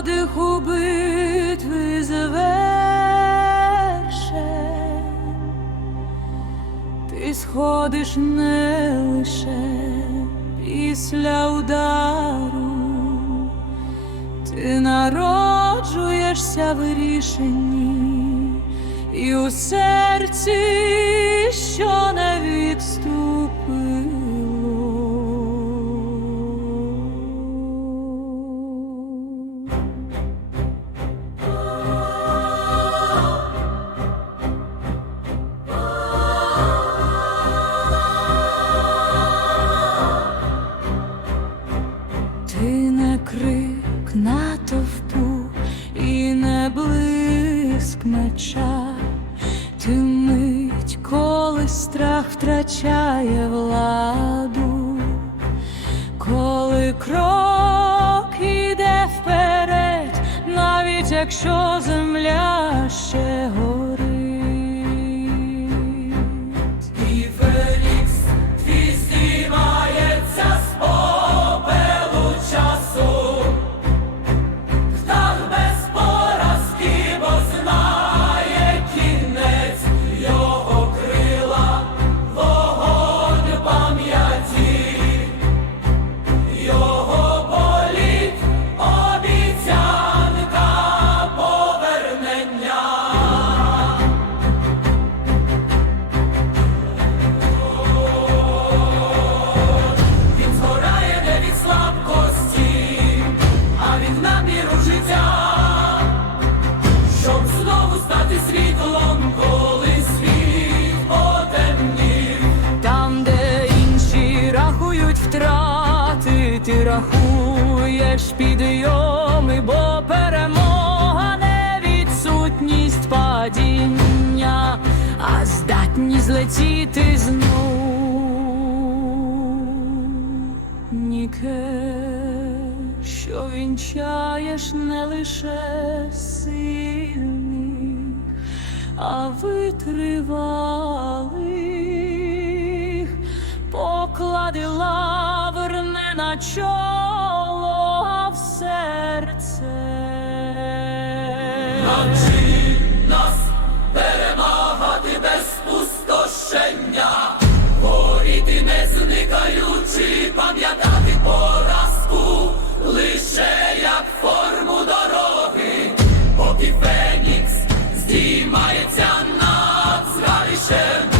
подиху битви зверше, ти сходиш не лише після удару, ти народжуєшся в рішенні і у серці. Ти не крик натовпу і не блиск меча, ти мить, коли страх втрачає владу, коли крок іде вперед, навіть якщо земля ще ти рахуєш підйоми, бо перемога не відсутність падіння, а здатність злетіти знов. Ніке, що вінчаєш не лише сильних, а витривалих, чоло в серце. Навчи нас перемагати без пустошення, горіти не зникаючи, пам'ятати поразку лише як форму дороги, поки фенікс здіймається над згарищем.